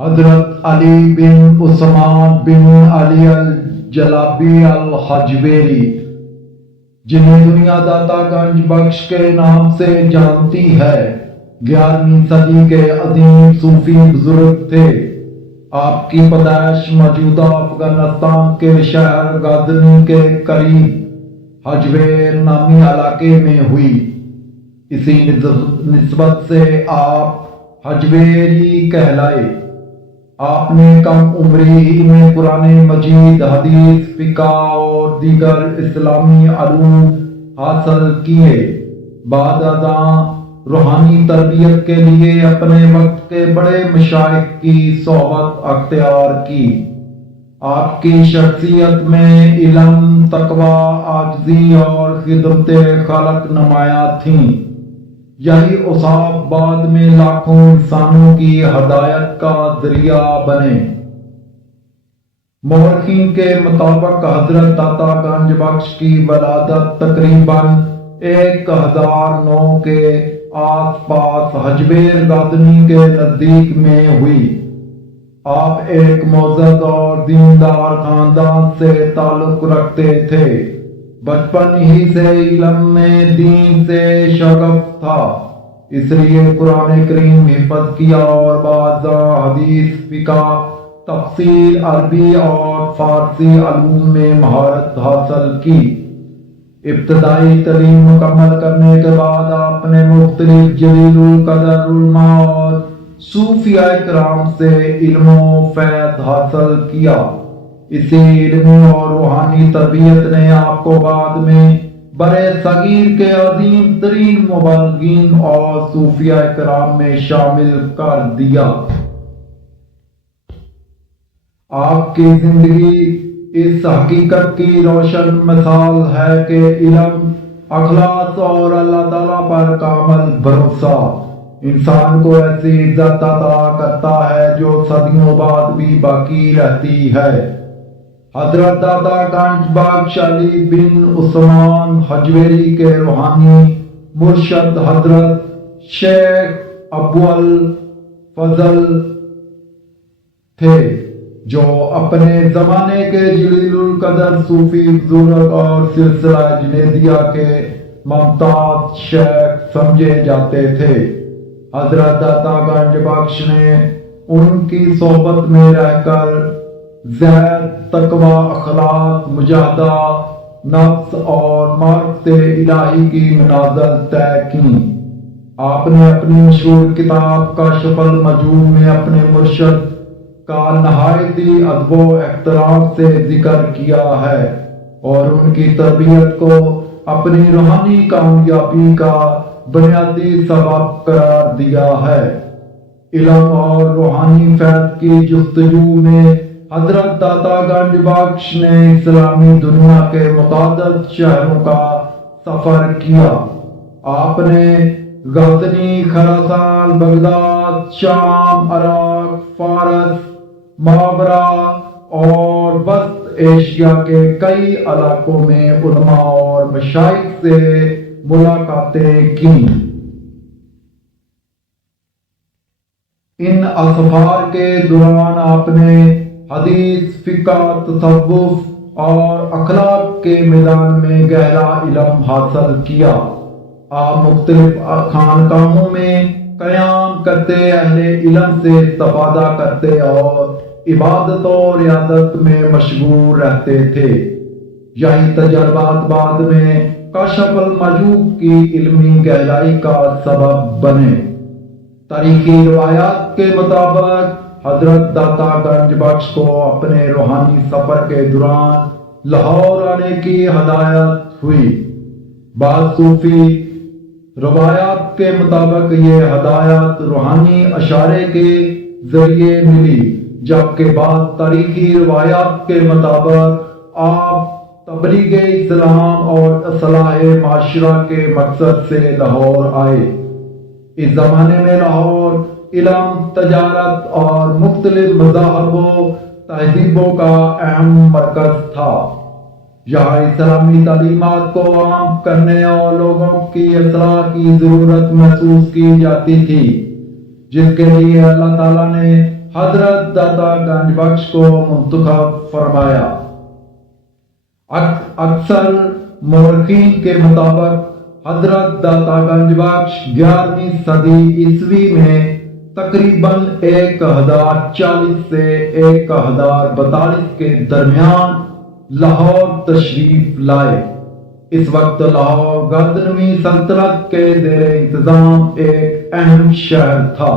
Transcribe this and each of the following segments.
حضرت علی بن عثمان بن علی الجلابی الحجویری، جنہیں دنیا داتا گنج بخش کے نام سے جانتی ہے، 11ویں صدی کے عظیم صوفی بزرگ تھے۔ آپ کی پیدائش موجودہ افغانستان کے شہر غزنی کے قریب حجویر نامی علاقے میں ہوئی۔ اسی نسبت سے آپ حجویری کہلائے۔ آپ نے کم عمری ہی میں قرآن مجید، حدیث، فقہ اور دیگر اسلامی علوم حاصل کیے۔ بعد ازاں روحانی تربیت کے لیے اپنے وقت کے بڑے مشائخ کی صحبت اختیار کی۔ آپ کی شخصیت میں علم، تقوی، عاجزی اور خدمت خلق نمایاں تھیں۔ یہی اوصاف بعد میں لاکھوں انسانوں کی ہدایت کا ذریعہ بنے۔ مورخین کے مطابق حضرت داتا گنج بخش کی ولادت تقریباً 1009 کے آس پاس حجویر غزنی کے نزدیک میں ہوئی۔ آپ ایک معزز اور دیندار خاندان سے تعلق رکھتے تھے۔ بچپن ہی سے علم میں دین سے شغف تھا، اس لیے قرآن کریم حفظ کیا اور بعض حدیث، فقہ، تفسیر، عربی اور فارسی علوم میں مہارت حاصل کی۔ ابتدائی تعلیم مکمل کرنے کے بعد آپ نے مختلف جلیل القدر علماء اور صوفیاء کرام سے علم و فیض حاصل کیا۔ اسی علمی اور روحانی تربیت نے آپ کو بعد میں برے صغیر کے عظیم ترین مبلغین اور صوفیاء کرام میں شامل کر دیا۔ آپ کی زندگی اس حقیقت کی روشن مثال ہے کہ علم، اخلاص اور اللہ تعالیٰ پر کامل بھروسہ انسان کو ایسی عزت عطا کرتا ہے جو صدیوں بعد بھی باقی رہتی ہے۔ حضرت داتا گنج بخش علی بن عثمان حجویری کے روحانی مرشد حضرت شیخ ابو الفضل تھے، جو اپنے زمانے کے جلیل القدر صوفی بزرگ اور سلسلہ جنیدیہ کے ممتاز شیخ سمجھے جاتے تھے۔ حضرت داتا گنج بخش نے ان کی صحبت میں رہ کر زہد، تقوی، اخلاق، مجاہدہ نفس اور معرفت الہی کی منازل طے کی۔ آپ نے اپنی مشہور کتاب کاشف المجہول میں اپنے مرشد کا نہایت ہی ادب و احترام سے ذکر کیا ہے اور ان کی تربیت کو اپنی روحانی کامیابی کا بنیادی سبب قرار دیا ہے۔ علم اور روحانی فیض کی جستجو میں حضرت داتا گنج بخش نے اسلامی دنیا کے متعدد شہروں کا سفر کیا۔ آپ نے غزنی، خراسان، بغداد، شام، عراق، فارس، ماورا اور وسط ایشیا کے کئی علاقوں میں علماء اور مشائخ سے ملاقاتیں کی۔ ان اسفار کے دوران آپ نے حدیث، فقہ، تصوف اور اخلاق کے میدان میں گہرا علم حاصل کیا۔ آپ مختلف خانقاہوں میں قیام کرتے، اہل علم سے استفادہ کرتے اور عبادت و ریاضت میں مشغول رہتے تھے۔ یہی تجربات بعد میں کشف المجہول کی علمی گہرائی کا سبب بنے۔ تاریخی روایات کے مطابق حضرت داتا گنج بخش کو اپنے روحانی سفر کے دوران لاہور آنے کی ہدایت ہوئی۔ بعض صوفی روایات کے مطابق یہ ہدایت روحانی اشارے کے ذریعے ملی، جبکہ بعض تاریخی روایات کے مطابق آپ تبلیغ اسلام اور اصلاح معاشرہ کے مقصد سے لاہور آئے۔ اس زمانے میں لاہور علم، تجارت اور مختلف مذاہب و تہذیبوں کا اہم مرکز تھا۔ یہاں اسلامی تعلیمات کو عام کرنے اور لوگوں کی اصلاح کی ضرورت محسوس کی جاتی تھی، جس کے لیے اللہ تعالیٰ نے حضرت داتا گنج بخش کو منتخب فرمایا۔ اکثر مورخین کے مطابق حضرت داتا گنج بخش 11ویں صدی عیسوی میں تقریباً 1040 سے 1042 کے درمیان لاہور تشریف لائے۔ اس وقت لاہور غزنوی سلطنت کے زیر انتظام ایک اہم شہر تھا۔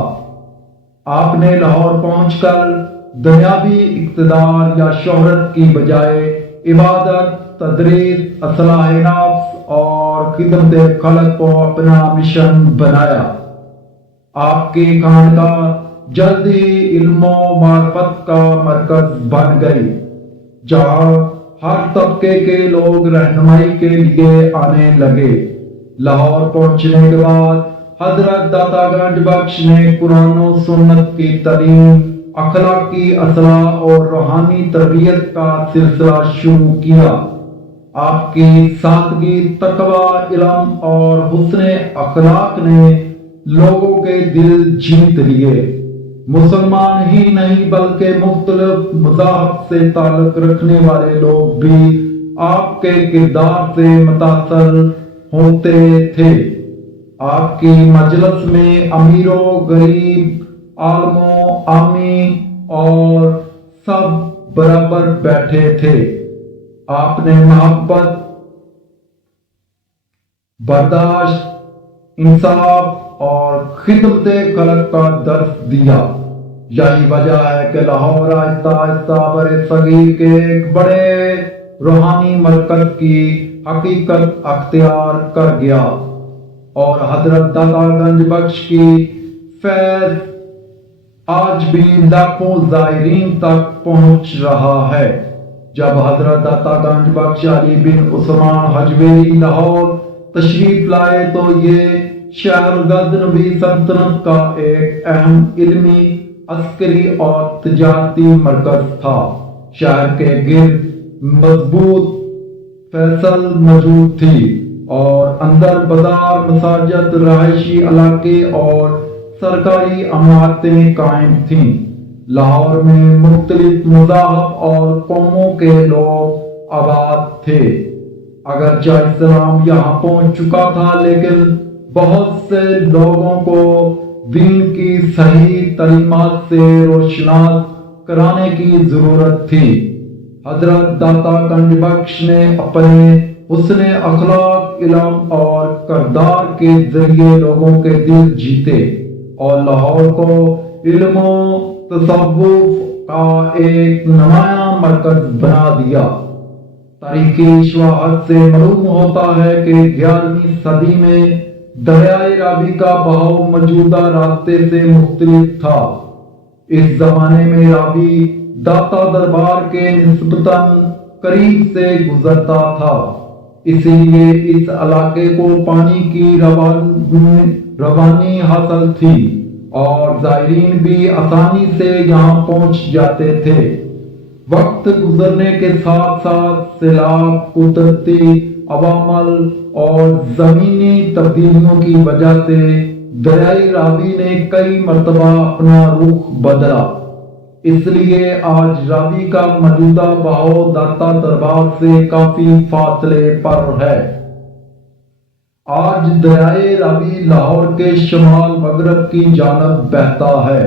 آپ نے لاہور پہنچ کر دنیاوی اقتدار یا شہرت کی بجائے عبادت، تدریس، اصلاح نفس اور خدمت خلق کو اپنا مشن بنایا۔ آپ کی خانقاہ جلد ہی علم و معرفت کا مرکز بن گئی، جہاں ہر طبقے کے لوگ رہنمائی کے لیے آنے لگے۔ لاہور پہنچنے کے بعد حضرت داتا گنج بخش نے قرآن و سنت کی تعلیم، اخلاقی اصلاح اور روحانی تربیت کا سلسلہ شروع کیا۔ آپ کی سادگی، تقوی، علم اور حسن اخلاق نے لوگوں کے دل جیت لیے۔ مسلمان ہی نہیں بلکہ مختلف مذاہب سے تعلق رکھنے والے لوگ بھی آپ کے کردار سے متاثر ہوتے تھے۔ آپ کی مجلس میں امیر و غریب، عالم و عامی اور سب برابر بیٹھے تھے۔ آپ نے محبت، برداشت، انصاف اور خدمت خلق کا درس دیا۔ یہی وجہ ہے کہ لاہور آہستہ آہستہ برصغیر کے ایک بڑے روحانی مرکز کی حقیقت اختیار کر گیا، اور حضرت داتا گنج بخش کی فیض آج بھی لاکھوں زائرین تک پہنچ رہا ہے۔ جب حضرت داتا گنج بخش علی بن عثمان حجویری لاہور تشریف لائے تو یہ شہر غزنوی سلطنت کا ایک اہم علمی، عسکری اور تجارتی مرکز تھا۔ شہر کے گرد مضبوط فیصل موجود تھی اور اندر بازار، مساجد، رہائشی علاقے اور سرکاری عمارتیں قائم تھیں۔ لاہور میں مختلف مذاہب اور قوموں کے لوگ آباد تھے۔ اگرچہ اسلام یہاں پہنچ چکا تھا، لیکن بہت سے لوگوں کو دین کی صحیح تعلیمات سے روشناس کرانے کی ضرورت تھی۔ حضرت داتا گنج بخش نے اپنے حسن اخلاق، علم اور کردار کے ذریعے لوگوں کے دل جیتے اور لاہور کو علم و تصوف کا ایک نمایاں مرکز بنا دیا۔ تاریخی شواہد سے معلوم ہوتا ہے کہ 11ویں صدی میں دریائے راوی کا بہاؤ موجودہ راستے سے مختلف تھا۔ اس زمانے میں راوی داتا دربار کے نسبتاً قریب سے گزرتا تھا، اسی لیے اس علاقے کو پانی کی روانی حاصل تھی اور زائرین بھی آسانی سے یہاں پہنچ جاتے تھے۔ وقت گزرنے کے ساتھ ساتھ سیلاب، قدرتی عوامل اور زمینی تبدیلیوں کی وجہ سے دریائے راوی نے کئی مرتبہ اپنا رخ بدلا۔ اس لیے آج راوی کا موجودہ بہاؤ داتا دربار سے کافی فاصلے پر ہے۔ آج دریائے راوی لاہور کے شمال مغرب کی جانب بہتا ہے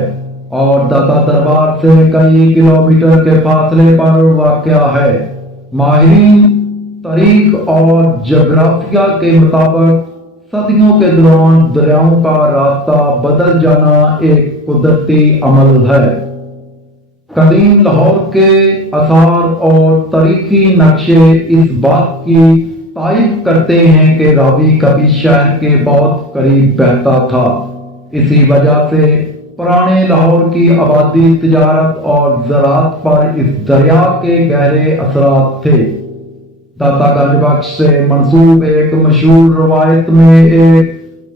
اور داتا دربار سے کئی کلومیٹر کے فاصلے پر واقع ہے۔ ماہرین تاریخ اور جغرافیہ کے مطابق صدیوں کے دوران دریاؤں کا راستہ بدل جانا ایک قدرتی عمل ہے۔ قدیم لاہور کے آثار اور تاریخی نقشے اس بات کی تائید کرتے ہیں کہ راوی کبھی شہر کے بہت قریب بہتا تھا۔ اسی وجہ سے پرانے لاہور کی آبادی، تجارت اور زراعت پر اس دریا کے گہرے اثرات تھے۔ داتا گنج بخش سے منسوب ایک مشہور روایت میں ایک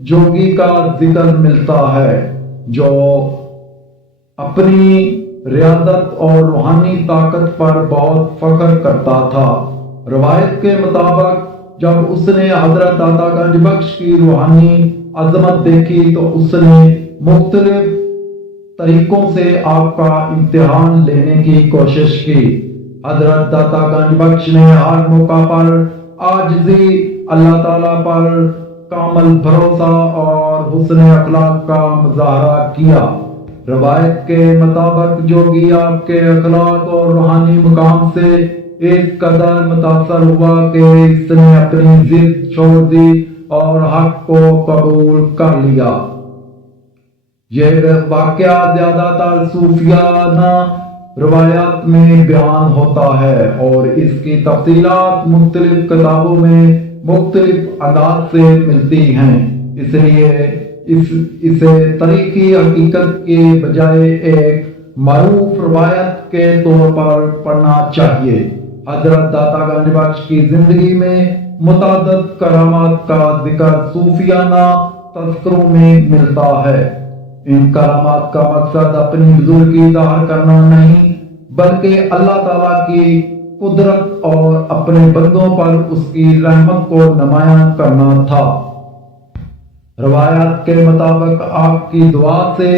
جوگی کا ذکر ملتا ہے جو اپنی ریاضت اور روحانی طاقت پر بہت فخر کرتا تھا۔ روایت کے مطابق جب اس نے حضرت داتا گنج بخش کی روحانی عظمت دیکھی تو اس نے مختلف طریقوں سے آپ کا امتحان لینے کی کوشش کی۔ حضرت داتا گنج بخش نے ہر موقع پر عاجزی، اللہ تعالیٰ پر کامل بھروسہ اور حسن اخلاق کا مظاہرہ کیا۔ روایت کے مطابق جوگی آپ کے اخلاق اور روحانی مقام سے اس قدر متاثر ہوا کہ اس نے اپنی ضد چھوڑ دی اور حق کو قبول کر لیا۔ یہ واقعہ زیادہ تر صوفیانہ روایات میں بیان ہوتا ہے اور اس کی تفصیلات مختلف کتابوں میں مختلف انداز سے ملتی ہیں، اس لیے اسے تاریخی حقیقت کے بجائے ایک معروف روایت کے طور پر پڑھنا چاہیے۔ حضرت داتا گنج بخش کی زندگی میں متعدد کرامات کا ذکر صوفیانہ تذکروں میں ملتا ہے۔ ان کرامات کا مقصد اپنی بزرگی ظاہر کرنا نہیں بلکہ اللہ تعالیٰ کی قدرت اور اپنے بندوں پر اس کی رحمت کو نمایاں کرنا تھا۔ روایات کے مطابق آپ کی دعا سے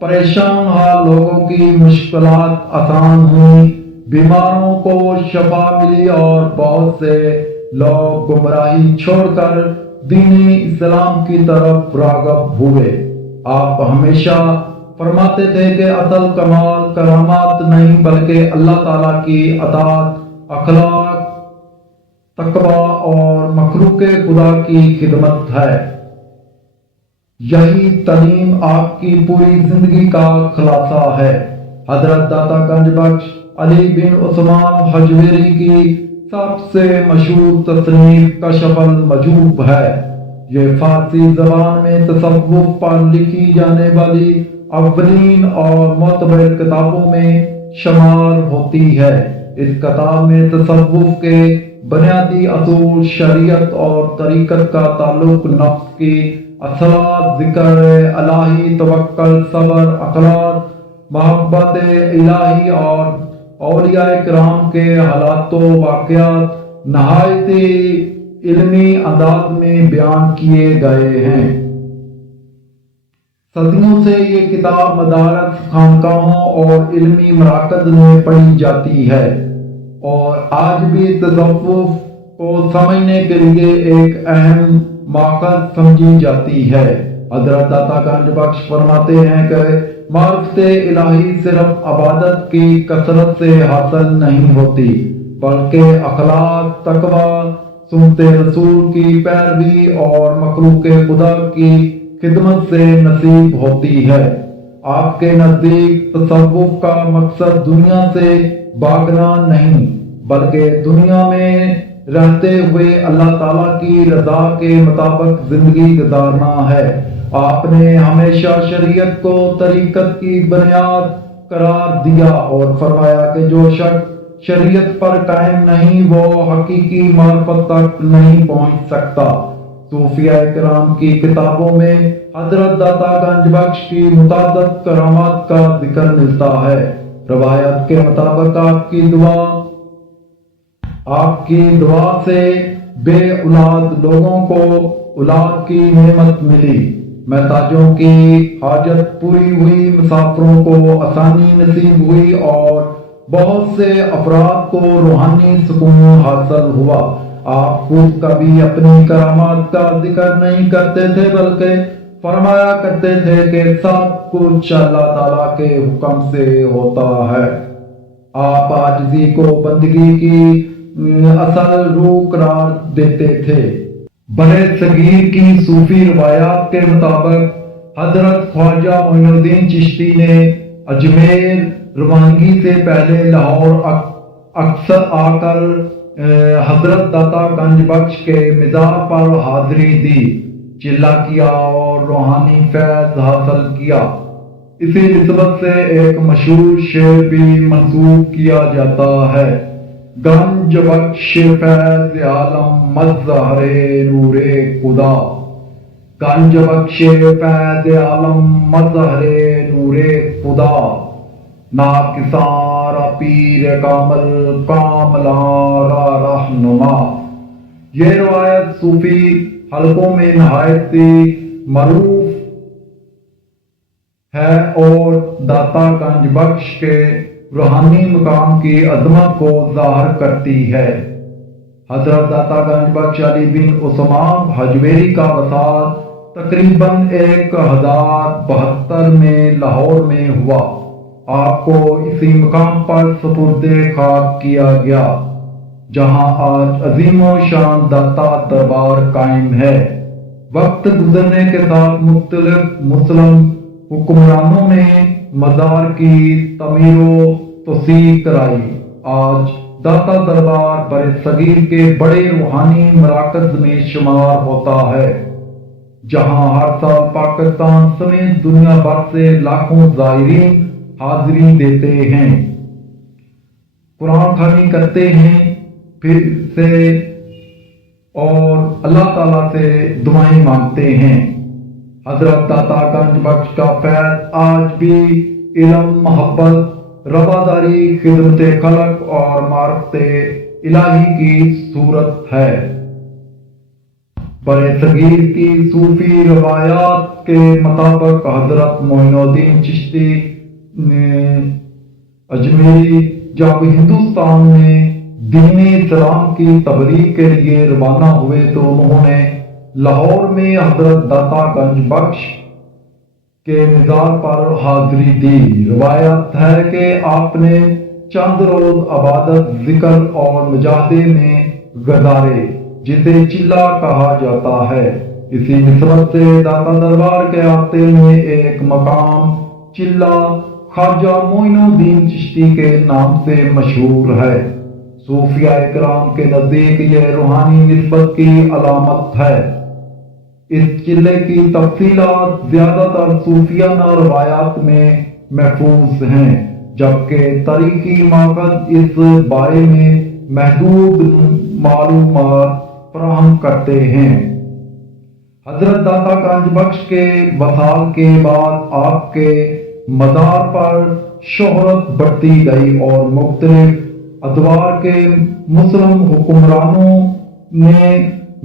پریشان حال لوگوں کی مشکلات آسان ہوئیں، بیماروں کو شفا ملی اور بہت سے لوگ گمراہی چھوڑ کر دین اسلام کی طرف راغب ہوئے۔ آپ ہمیشہ فرماتے تھے کہ اصل کمال کرامات نہیں بلکہ اللہ تعالیٰ کی اطاعت، اخلاق، تقوی اور مخلوق خدا کی خدمت ہے۔ یہی تعلیم آپ کی پوری زندگی کا خلاصہ ہے۔ حضرت داتا گنج بخش علی بن عثمان حجویری کی سب سے مشہور تصنیف کشف المحجوب ہے۔ یہ فارسی زبان میں تصوف پر لکھی جانے والی اولین اور معتبر کتابوں میں شمار ہوتی ہے۔ اس کتاب میں تصوف کے بنیادی اصول، شریعت اور طریقت کا تعلق، نفس کی اصلاح، ذکر الہی، توکل، صبر، اخلاص، محبت الہی اور اولیاء کرام کے حالات و واقعات نہایت علمی انداز میں بیان کیے گئے ہیں۔ صدیوں سے یہ کتاب مدارس، خانقاہوں اور علمی مراکز میں پڑھی جاتی ہے اور آج بھی تصوف کو سمجھنے کے لیے ایک اہم ماخذ سمجھی جاتی ہے۔ حضرت داتا گنج بخش فرماتے ہیں کہ معرفت الہی صرف عبادت کی کثرت سے حاصل نہیں ہوتی بلکہ اخلاق، تقوی، سنت رسول کی پیروی اور مخلوق خدا کی خدمت سے نصیب ہوتی ہے۔ آپ کے نزدیک تصوف کا مقصد دنیا سے بھاگنا نہیں بلکہ دنیا میں رہتے ہوئے اللہ تعالیٰ کی رضا کے مطابق زندگی گزارنا ہے۔ آپ نے ہمیشہ شریعت کو طریقت کی بنیاد قرار دیا اور فرمایا کہ جو شخص شریعت پر قائم نہیں وہ حقیقی معرفت تک نہیں پہنچ سکتا۔ صوفیاء کرام کی کتابوں میں حضرت داتا گنج بخش کی متعدد کرامات کا ذکر ملتا ہے۔ روایت کے مطابق آپ کی دعا سے بے اولاد لوگوں کو اولاد کی نعمت ملی، محتاجوں کی حاجت پوری ہوئی، مسافروں کو آسانی نصیب ہوئی اور بہت سے افراد کو روحانی سکون حاصل ہوا۔ آپ خود کبھی اپنی کرامات کا ذکر نہیں کرتے تھے بلکہ فرمایا کرتے تھے کہ سب کچھ اللہ تعالیٰ کے حکم سے ہوتا ہے۔ آپ عاجزی کو بندگی کی اصل روح قرار دیتے تھے۔ برے صغیر کی صوفی روایات کے مطابق حضرت خواجہ معین الدین چشتی نے اجمیر روانگی سے پہلے لاہور اکثر آ کر حضرت داتا گنج بخش کے مزار پر حاضری دی، چلہ کیا اور روحانی فیض حاصل کیا۔ اسی نسبت سے ایک مشہور شعر بھی منسوب کیا جاتا ہے: گنج بخش فیض عالم مظہر نور خدا، گنج بخش فیض عالم مظہر نور خدا، ناکساں را پیر کامل کاملاں را رہنما۔ یہ روایت صوفی حلقوں میں نہایت معروف ہے اور داتا گنج بخش کے روحانی مقام کی عظمت کو ظاہر کرتی ہے۔ حضرت داتا گنج بخش علی بن عثمان حجویری کا وصال تقریباً 1072 میں لاہور میں ہوا۔ آپ کو اسی مقام پر سپرد خاک کیا گیا جہاں آج عظیم و شان داتا دربار قائم ہے۔ وقت گزرنے کے ساتھ مختلف مسلم حکمرانوں نے مزار کی تعمیر و توسیع کرائی۔ آج داتا دربار برصغیر کے بڑے روحانی مراکز میں شمار ہوتا ہے، جہاں ہر سال پاکستان سمیت دنیا بھر سے لاکھوں زائرین حاضری دیتے ہیں، قرآن خوانی کرتے ہیں پھر سے اور اللہ تعالیٰ سے دعائیں مانگتے ہیں۔ حضرت داتا گنج بخش کا فیض آج بھی علم، محبت، رواداری، خدمت خلق اور معرفت الہی کی صورت ہے۔ برصغیر کی صوفی روایات کے مطابق حضرت معین الدین چشتی اجمیری جب ہندوستان میں دین اسلام کی تبلیغ کے لیے روانہ ہوئے تو انہوں نے لاہور میں حضرت داتا گنج بخش کے مزار پر حاضری دی۔ روایت ہے کہ آپ نے چند روز عبادت، ذکر اور مجاہدے میں گزارے، جسے چلہ کہا جاتا ہے۔ اسی نسبت سے داتا دربار کے احاطے میں ایک مقام چلہ خواجہ معین الدین چشتی کے نام سے مشہور ہے۔ صوفیاء کرام کے نزدیک یہ روحانی نسبت کی علامت ہے۔ اس چلے کی تفصیلات زیادہ تر صوفیانہ روایات میں محفوظ ہیں، جبکہ تاریخی ماخذ اس بارے میں محدود معلومات فراہم کرتے ہیں۔ حضرت داتا گنج بخش کے وصال کے بعد آپ کے مزار پر شہرت بڑھتی گئی اور مختلف ادوار کے مسلم حکمرانوں نے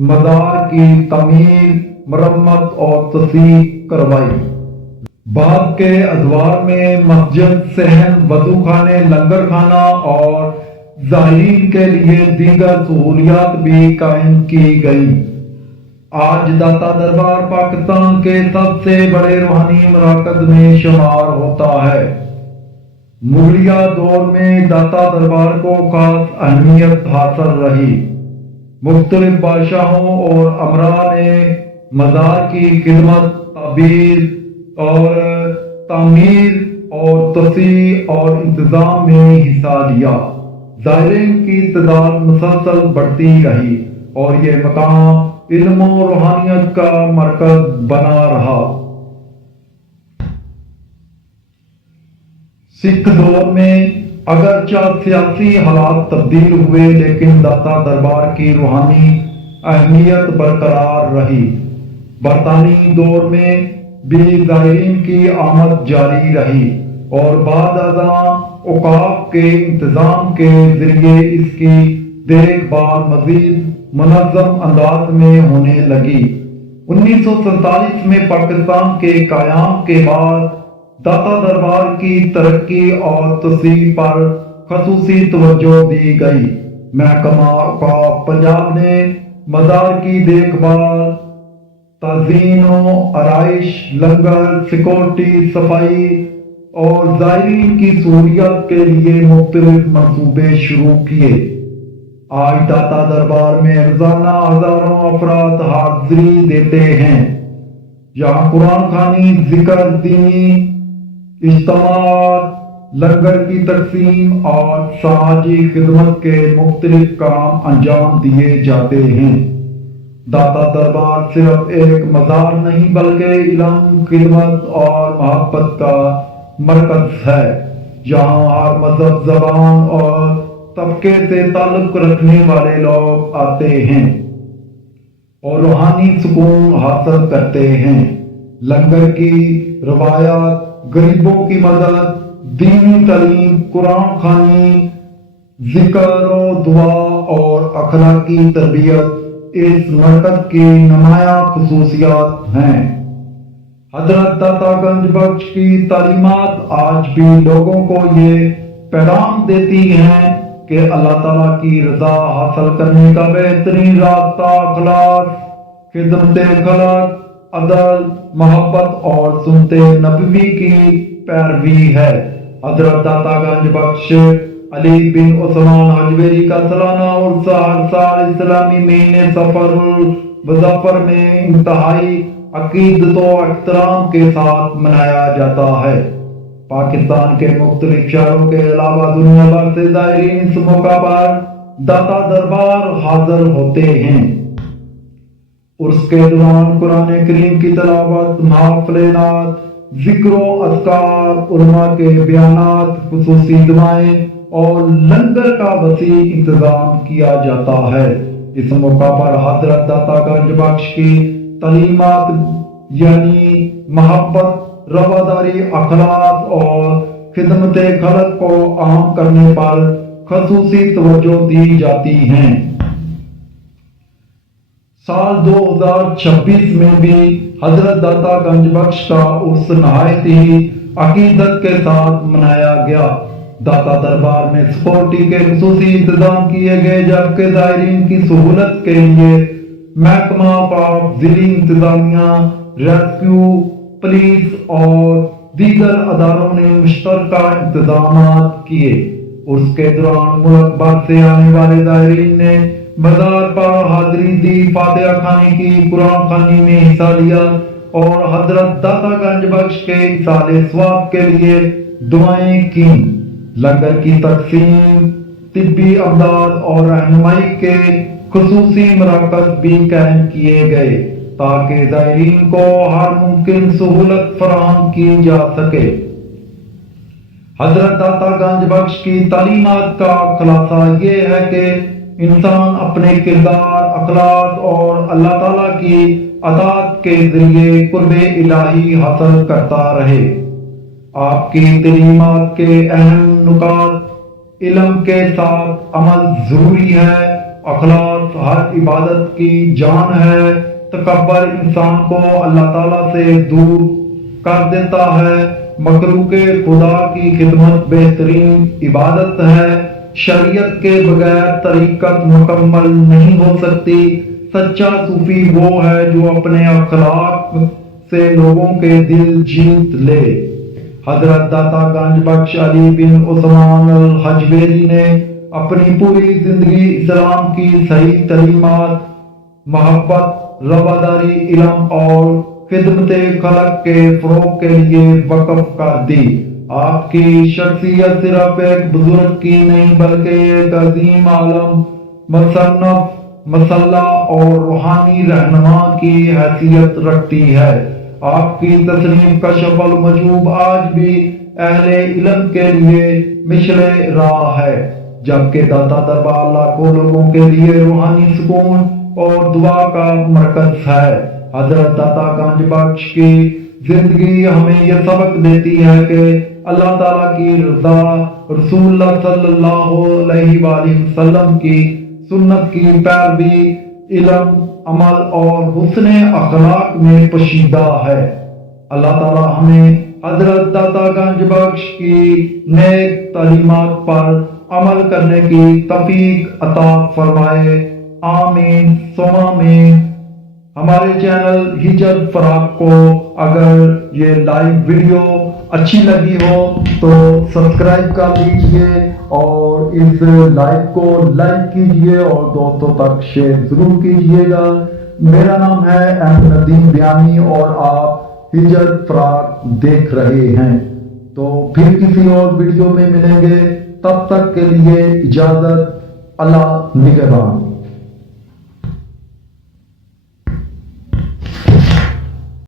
مزار کی تعمیر، مرمت اور توسیع کروائی۔ بعد کے ادوار میں مسجد، صحن، وضو خانے، لنگر خانہ اور زائرین کے لیے دیگر سہولیات بھی قائم کی گئی۔ آج داتا دربار پاکستان کے سب سے بڑے روحانی مراکز میں شمار ہوتا ہے۔ مغلیہ دور میں داتا دربار کو خاص اہمیت حاصل رہی۔ مختلف بادشاہوں اور امراء نے مزار کی خدمت، تعمیر اور توسیع اور انتظام میں حصہ لیا۔ زائرین کی تعداد مسلسل بڑھتی رہی اور یہ مقام علم و روحانیت کا مرکز بنا رہا۔ سکھ دور میں اگرچہ سیاسی حالات تبدیل ہوئے لیکن داتا دربار کی روحانی اہمیت برقرار رہی۔ برطانوی دور میں بھی زائرین کی آمد جاری رہی اور بعد ازاں اوقاف کے انتظام کے ذریعے اس کی دیکھ بھال مزید منظم انداز میں ہونے لگی۔ 1947 میں پاکستان کے قیام کے بعد داتا دربار کی ترقی اور توسیع پر خصوصی توجہ دی گئی۔ محکمہ اوقاف پنجاب نے مزار کی دیکھ بھال، تزئین و آرائش، لنگر، سیکورٹی، صفائی اور زائرین کی سہولیات کے لیے مختلف منصوبے شروع کیے۔ آج داتا دربار میں روزانہ ہزاروں افراد حاضری دیتے ہیں، یہاں قرآن خوانی، ذکر، دینی اجتماعات، لنگر کی تقسیم اور سماجی خدمت کے مختلف کام انجام دیے جاتے ہیں۔ داتا دربار صرف ایک مزار نہیں بلکہ علم، خدمت اور محبت کا مرکز ہے، جہاں ہر مذہب، زبان اور طبقے سے تعلق رکھنے والے لوگ آتے ہیں اور روحانی سکون حاصل کرتے ہیں۔ لنگر کی روایات، غریبوں کی مدد، دینی تعلیم، قرآن خوانی، ذکر و دعا اور اخلاقی تربیت اس مرکز کی نمایاں خصوصیات ہیں۔ حضرت داتا گنج بخش کی تعلیمات آج بھی لوگوں کو یہ پیغام دیتی ہیں کہ اللہ تعالیٰ کی رضا حاصل کرنے کا بہترین راستہ اخلاص، خدمت خلق، عدل، محبت اور سنت نبوی کی پیروی ہے۔ حضرت داتا گنج بخش علی بن عثمان حجویری کا سالانہ عرس ہر سال اسلامی مہینے سفر المظفر میں انتہائی عقیدت و احترام کے ساتھ منایا جاتا ہے۔ پاکستان کے مختلف شہروں کے علاوہ دنیا بھر سے زائرین اس موقع پر داتا دربار حاضر ہوتے ہیں۔ عرس کے دوران قرآن کریم کی تلاوت، محافل نعت، ذکر و اذکار، علماء کے بیانات، خصوصی دعائیں اور لنگر کا وسیع انتظام کیا جاتا ہے۔ اس موقع پر حضرت داتا گنج بخش کی تعلیمات یعنی محبت، رواداری، اخلاص اور خدمت خلق کو عام کرنے پر خصوصی توجہ دی جاتی ہیں۔ سال 2026 میں بھی حضرت داتا گنج بخش کا عرس نہایت ہی عقیدت کے ساتھ منایا گیا۔ داتا دربار میں سیکورٹی کے خصوصی انتظام کیے گئے، جبکہ زائرین کی سہولت کے لیے محکمہ آف ضلعی انتظامیہ، ریسکیو، پولیس اور دیگر اداروں نے مشترکہ انتظامات کیے۔ عرس کے دوران ملک بھر سے آنے والے زائرین نے مزار پر حاضری دی، فاتحہ خوانی کی، قرآن خوانی میں حصہ لیا اور حضرت داتا گنج بخش کے ایصال ثواب کے لیے دعائیں کی۔ لنگر کی تقسیم، طبی امداد اور رہنمائی کے خصوصی مراکز بھی قائم کیے گئے تاکہ زائرین کو ہر ممکن سہولت فراہم کی جا سکے۔ حضرت داتا گنج بخش کی تعلیمات کا خلاصہ یہ ہے کہ انسان اپنے کردار، اخلاق اور اللہ تعالیٰ کی اطاعت کے ذریعے قرب الہی حاصل کرتا رہے۔ آپ کی تعلیمات کے اہم نکات: علم کے ساتھ عمل ضروری ہے، اخلاص ہر عبادت کی جان ہے، تکبر انسان کو اللہ تعالیٰ سے دور کر دیتا ہے، مخلوق خدا کی خدمت بہترین عبادت ہے، شریعت کے بغیر طریقت مکمل نہیں ہو سکتی، سچا صوفی وہ ہے جو اپنے اخلاق سے لوگوں کے دل جیت لے۔ حضرت داتا گنج بخش علی بن عثمان الحجویری نے اپنی پوری زندگی اسلام کی صحیح تعلیمات، محبت، رواداری، علم اور خدمت خلق کے فروغ کے لیے وقف کر دی۔ آپ کی شخصیت صرف ایک بزرگ کی نہیں بلکہ ایک عظیم عالم، مصنف، مصلح اور روحانی رہنما کی حیثیت رکھتی ہے۔ آپ کی تصنیف کشف المحجوب آج بھی اہل علم کے لیے مشعل راہ ہے، جبکہ داتا دربار لاکھوں لوگوں کے لیے روحانی سکون اور دعا کا مرکز ہے۔ حضرت داتا گنج بخش کی زندگی ہمیں یہ سبق دیتی ہے کہ اللہ تعالیٰ کی رضا، رسول اللہ صلی اللہ علیہ وآلہ وسلم کی سنت کی پیروی، علم، عمل اور حسن اخلاق میں پوشیدہ ہے۔ اللہ تعالیٰ ہمیں حضرت داتا گنج بخش کی نیک تعلیمات پر عمل کرنے کی توفیق عطا فرمائے، آمین ثم آمین۔ ہمارے چینل ہجرت فراق کو اگر یہ لائیو ویڈیو اچھی لگی ہو تو سبسکرائب کر لیجئے اور اس لائیو کو لائک کیجئے اور دوستوں تک شیئر ضرور کیجئے گا۔ میرا نام ہے احمد ندیم بیانی اور آپ ہجرت فراق دیکھ رہے ہیں۔ تو پھر کسی اور ویڈیو میں ملیں گے، تب تک کے لیے اجازت، اللہ نگہبان۔